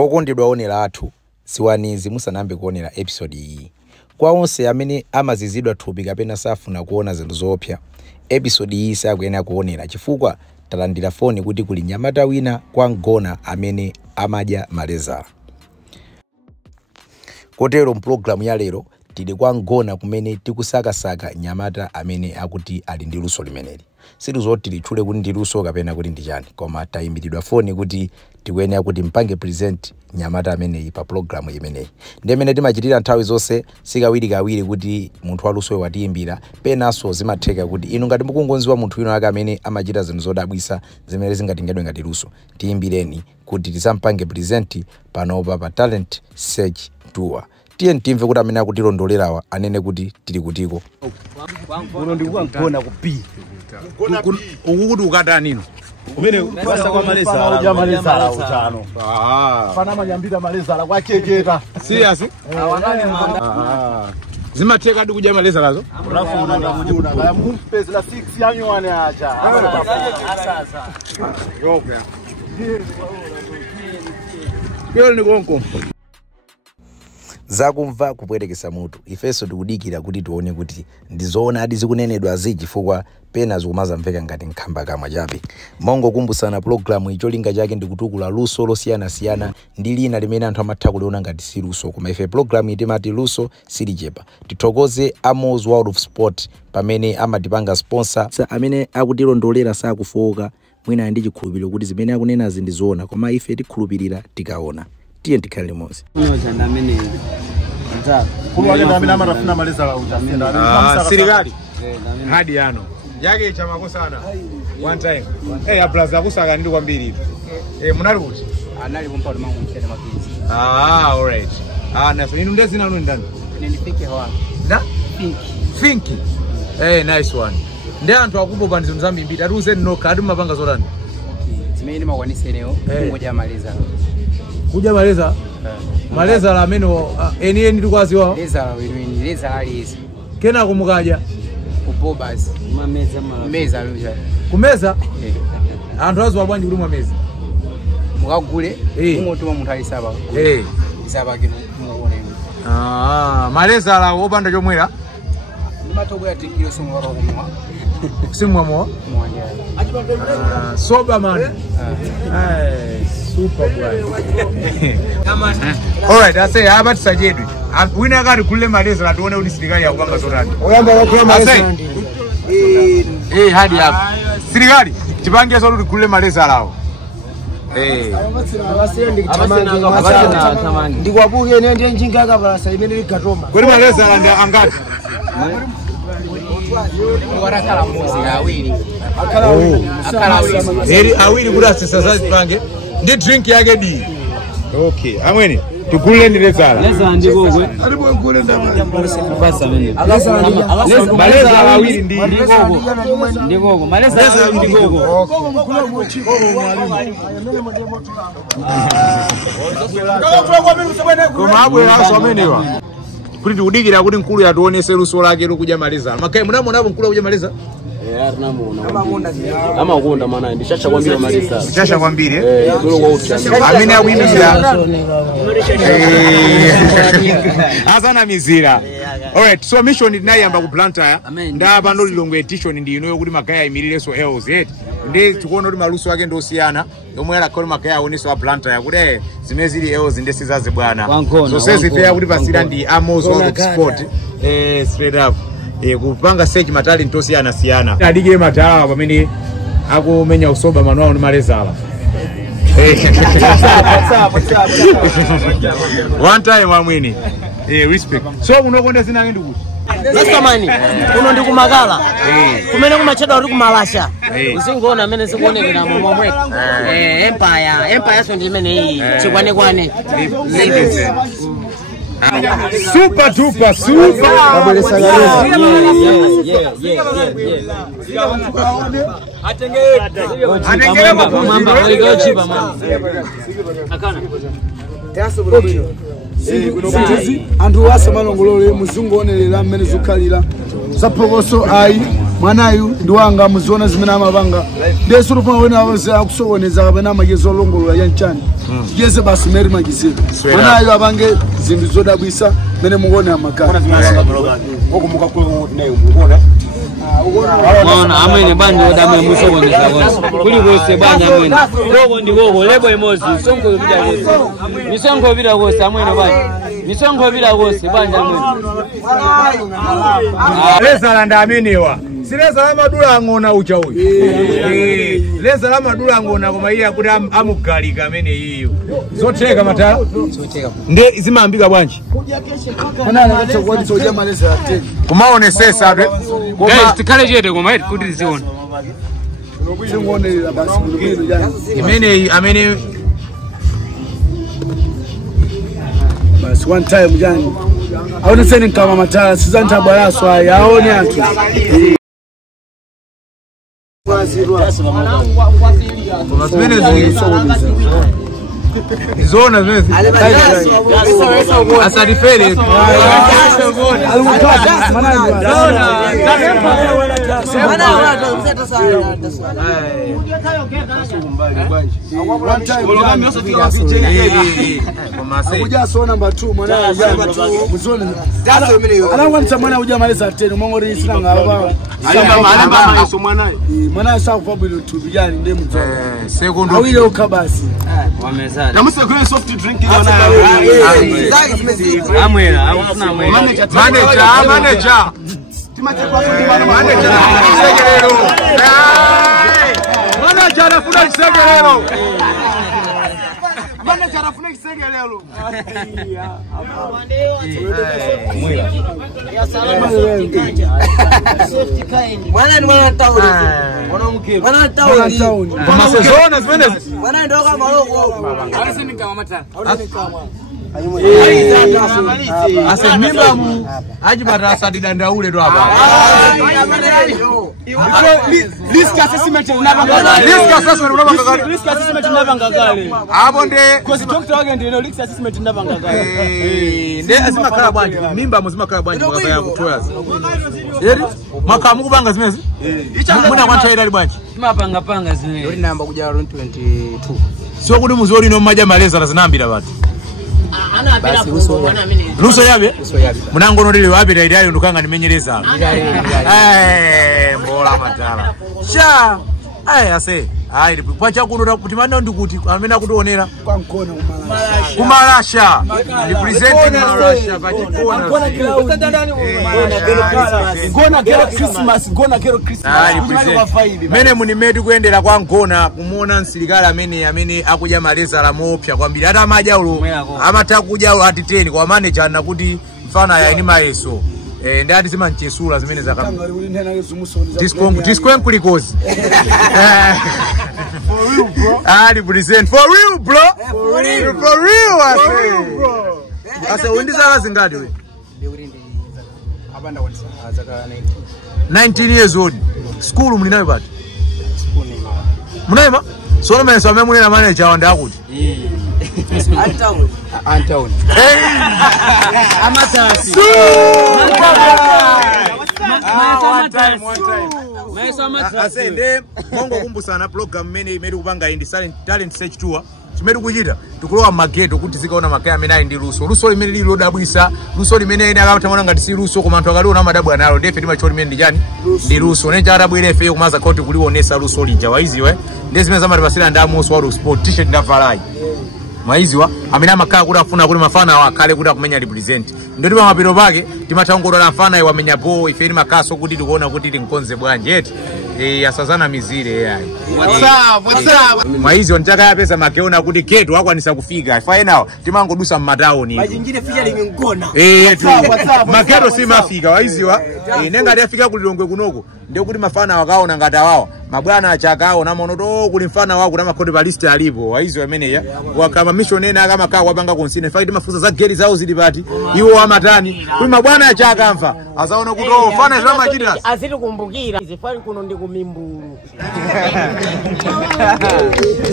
Okondedwa onera athu siwanizi musanambe kuonera episode iyi. Kwa onse amene amazizidwa thupi kapena safuna kuona zinthu zoopsa, episode iyi sakuyenera kuonera chifukwa talandira foni kuti kuli nyamata wina kwa ngona amene amadya malezala. Kotero mpulogalamu ya lero tili kwa ngona kumene tikusakasaka nyamata amene akuti ali ndi luso limeneli. Siluzoti litchule kuti ndi luso kapena kuti ndi chani, koma tayimbiridwa foni kuti tikuyenera kuti mpange present nyamata ameneyi pa programu imeneyi. Ndi amene timachitira nthawi zonse sikawirikawiri kuti munthu waluso watiyimbira, penanso zimatheka kuti inu ngati mukungonziwa munthu wina wake amene amachita zinthu zodabwisa zimene zingatengedwe ngati luso, tiyimbireni kuti tisampange present panopa pa talent search tour. Tiye timve kuti amene akutilondolerawa anene kuti tili kutiko. Uno ndikuwa ngona ku B. Ukuti ukata nino? Umene kwasa kwa malezala uja malezala utano. Fana manyambira malezala kwa checheta. Serious? Zimatheka ndi kuja malezala zo? Unafuna ndakujuna kaya mumpezi la 6 yanywane acha. Asasa. Yoke. Yolo ni konko. Zakumva kupwetekesa mutu. Ifeso tikudikira kuti tione kuti ndizoona adi zikunenedwa chifukwa pena zikumaza mveka ngati nkhamba kamwa chabe. Mongo kumbusana programu icholinga chake ndikutukula luso losiyana-siyana ndi lina limene anthu amatha kuliona ngati si luso. Koma ife programu itimati luso silichepa. Tithokoze Amos World of Sport pamene amatipanga sponsor amene akutilondolera sakufoka mwina ndi chikhulupiriro kuti zimene akunena zindizoona, koma ife tikhulupirira tikaona. Tiye ndikhale limodzi. Unozanda amene kulwake ndamene amarafuna malezala uja. Sirikali hadi yano yake chamako sana one time aplaza akusaka ndi kwambiri munali kuti anali kumpa mangu mchele mapizi. Alright. Naso inu ndezina anu ndani? Nilifike hawa. Na? Finki. Nice one. Ndi anthu akubopa ndizo nzambi mbiti. Atiuze noka ati mapanga zotani. Zimene makwanise leo ngoja maleza. Kuja maleza? Maleza la ameno eni tikwaziwa. Leza wini, leza alisi. Kena kumukaja? Kupobas. Meza luja. Kumeza? Anthu azo wabwanji kuti meza. Mukagule, mungotuma munthu alisaba. Isaba kino muone. Maleza la opanda chomwera? Matobwa tikilo somo wako kumwa. Simwa mo? Mwanja. Soba man. Super boy. Alright, I say haba tisajedwe. Wina akati kule maleza la tuone uli sirikali ya kupanga zotani. Oyamba wakula maleza ndi. Hadi hapa. Sirikali tipange solo kule maleza lao. Ndikwabuke nende njinga akabasa imene likatoma. Kuli maleza la ndi angati? Warakala mbuzi awili. Awili kuti asisa pange ndi drink yake di. Okay, amweni tukule ndi lezala. Leza ndikogwe. Alipo ngule ndamali. Basa mene. Maleza awili ndi ndikogwe. Maleza awili ndikogwe. Kula mochiko mwalimu. Koma abwe yaso amenewa. Kuti tikudikira kuti nkulu yatuonese luso lake lokuja maleza. Makai munapo nkulu akuja maleza? Ama ukonda maana ndishasha kwambira maleza. Ndishasha kwambire? Dolo kwa utsa. Amene akuyimbira. Azana mizira. Alright, so mission inayamba ku Blantyre. Ndaba ndo lilongwe edition ndi inoyo kuti magaya imirire so health yet. Ndi tikuona kuti maluso ake ndosiyana. Yomwe alakona magaya aoneso wa Blantyre kuti zimene zili health ndesizaze bwana. So sezi fair kuti pasira ndi Amos World of Sport. Straight up. Kupanga search matali ntosiyana. Adigire matala pamene akumenya usoba manwa ndi malezala. One time amwini. Respect. So unokonda zina ngendi kuti? Rastamani, uno ndi kumakala. Kumene kumachedwa uri kumalasha. Uzingoona amene zikuonekera mu mweko. Empire so ndi imene iyi chikwane. Super duper super. Atengele mamba waligo chipa mamba. Akana. Taso bro. Andu wasa malongolole muzungu onelela mmene zukhalira. Zapokoso ayi mwanayu ndi wanga muziona zimene amapanga ndeso tufuna wena wose akusokoneza kapena magezo olongolola yanchani tigeze basi meri magizira mwanayu apange zinthu zodabwisa mene mukuona amakala okumuka kuneyo mukuona Mwana amene bandi odame musokoneza konse kuli kose bandi amene koko ndi koko lebo emozi sonko bida kose nisonko bida kose amene bandi nisonko bida kose bandi amene leza la ndamenewa sileza la madula ngona ucha uyu leza la madula ngona koma iye akuti amugalika amene iyo zotheka matala nde zimambika bwanji kumaonesesa guys tikale chete koma kuti tiziona imeneyi amene basi one time jani aoneseni kama matala sizanta bwalaso haya aone anthu zona zimene asadifere Akujaso number 2 mwana muzone anawanza mwana ujamaliza 10 mongori sina ngaba mama yeso mwanayo mwana safa bilo tubijani nde muzone second awile ukabasi wamezana namusa kule soft drink amwera awufuna amwera manager segelero manager anafuna kisegelero manager anafuna kisegelero Mwana ni mwana tauni. Mwana tauni. zona zimenezi Mwana ndo kama loko. alisi nikama matala asa mimba mu ajibata asadidanda ule ndo hapa risk assessment ndabanga kale hapo nde because doctor wake ndio risk assessment ndabanga kale nde azima kala bwanji mimba muzima kala bwanji mwaka ya kutoya yeri mwaka mukubanga zimezi muna kwanta ida bwanji timapanga panga zine Yori namba kuja 22. sio kuti muzori no maja maleza zinambira bati Basi uso luso yabe munangono lile wapita ida yo ndukanga nimenyereza mbola matala sha ase kwacha kuno kuti mano ndikuti amene akutionera kwa mkono kumalasha representing malasha patikona gona gero Christmas mene munimetu kuendera kwa nkona kumuona msilikali amene akuja maleza la mopya kwambiri hata maja ulo amataka kuja ati 10 kwa manager na kuti mfana ya ni maeso ndi ati zima nchesula zimene zaka diskwen kulikozi represent for real bro for real asa undi zaka zingati we 19 years old school mulinayo bati munaima solo mene so amene na manager wanda akuti Antown. amatasi asende mongo kumbusana program mene imedi kupanga indi talent search tour chimedi kuchita tikulowa mageto kuti zikaona makaya amene ali ndi luso limene lilo dabwisa luso limene ine akatamona ngati si luso koma anthu akaliona madabwa nalo ndefe timacho limene ndi chani ndi luso nenja adabwere efe kumaza koti kuliwonesa luso lija waiziwe ndezimene zamatipasira ndamuso wa sport t-shirt ndafalai maiziwa amene amakhala kuti afuna kuti mafana wakale kuti akumenya represent ndoti pamapiro pake timathaongolola mfana iwe amenya bo ife ni makaso kuti tikuona kuti tinkonze bwanje eti asazana mizire yayi what's up maiziwa ntaka yapeza makeona kuti geto akwanisa kufika faina timangodusa mmataoni Majingine featuring ngona. maketo si mafika waiziwa nenga afika kulilongwe kunoko ndio kuti mafana wakaona ngati awawa mabwana achakao na monoto kuli mfana wako na makodi pa list alipo waizi wamene ya wakama mission nena kama kaa wapanga konsine fight mafuza za geri zao zilipati iwo amatani kuli mabwana achaka mfa azaona kuti fana zama chita Azili kumbukira izifari kuno ndi kumimbulu.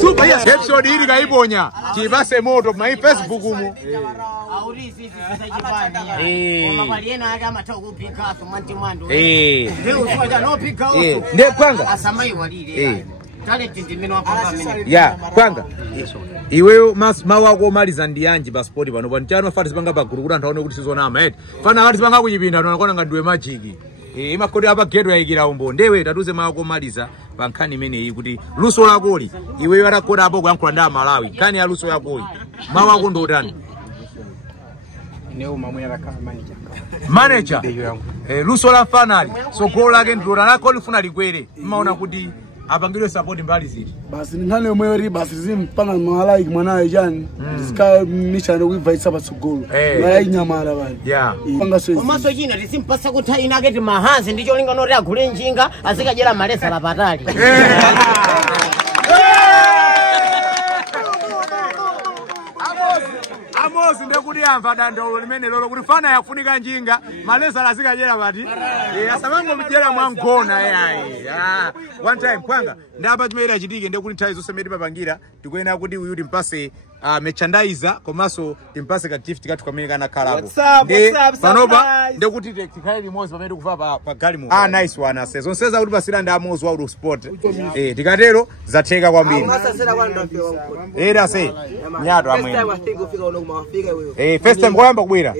super yes episode hili kaiponya chipase moto my Facebook mu Auri sisi sasa jipani. Mama paliena aka matoko kupika somanti mwando. Leo Ndiye kwanga asamai walile talent ndimeno apanga mene ya kwanga iweyo mawu ako omaliza ndi yanji pa sport pano pano chano fati zipanga pa guru kuti anthu aone kuti sizonama eti fana fati zipanga kuchipinda anakuona ngati ndiwe majiki imakoti apa geto yayikira umbo ndewe tatuze mawu ako omaliza pa nkhani imeneyi kuti luso lakoli iweyo atakoda apo kuyankhula ndi Amalawi nkhani ya luso yakoli mawu ako ndotani manager luso la fanali sogolo lake ndilota lako lifuna likwere mmaona kuti apangidwe support mbali zili basi nkhani yomwe ri basi zimpanga Malawi mwanayo chani zika mishana kuivaisa patsogolo la Nyamata bali yeah panga so komaso china tisimpasa kuti inake ti mahanzi ndicho linga noti agule njinga azikajera malesa la patali Amosi ndekuti amva dandolo limene lolo kuti fana yafunika njinga malesa lazikajera pati asamango mjera mwangona one time kwanga ndapa chimera chitike ndekuti nthawi zonse meti papangira tikuyenera kuti uyu timpase merchandiser komanso timpase ka gift kathu kamene kanakhalako panopa ndekuti tikhale limodzi pamene tikuva pa galimo nice one ase zonseza kuti pasira ndi Amozi wa sport tikatero zatheka kwambiri ase nyato amwe first time koyamba kubwera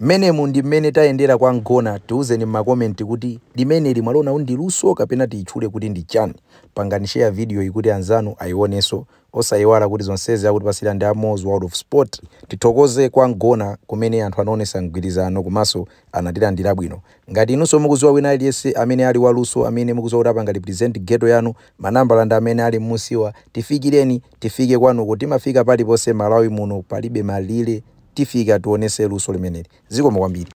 menemu ndi mmene tayendera kwa Ngona tiuzeni m'makomenti kuti limene limwalona undi luso kapena tiitchule kuti ndi chani pangani share video ikuti anzanu ayionenso osayiwala kuti zonsezi akuti pasira ndi Amozi World of Sport tithokoze kwa Ngona kumene anthu anaonesa mgwirizano komanso anatilandira bwino ngati inunso mukuziwa wina aliyense amene ali waluso amene mukuziwa kuti apanga represent ghetto yanu manambala ndi amene ali musiwa tifikireni tifike kwanu kuti mafika paliponse Malawi muno palibe malire tifika tuonese luso limeneli zikomo kwambiri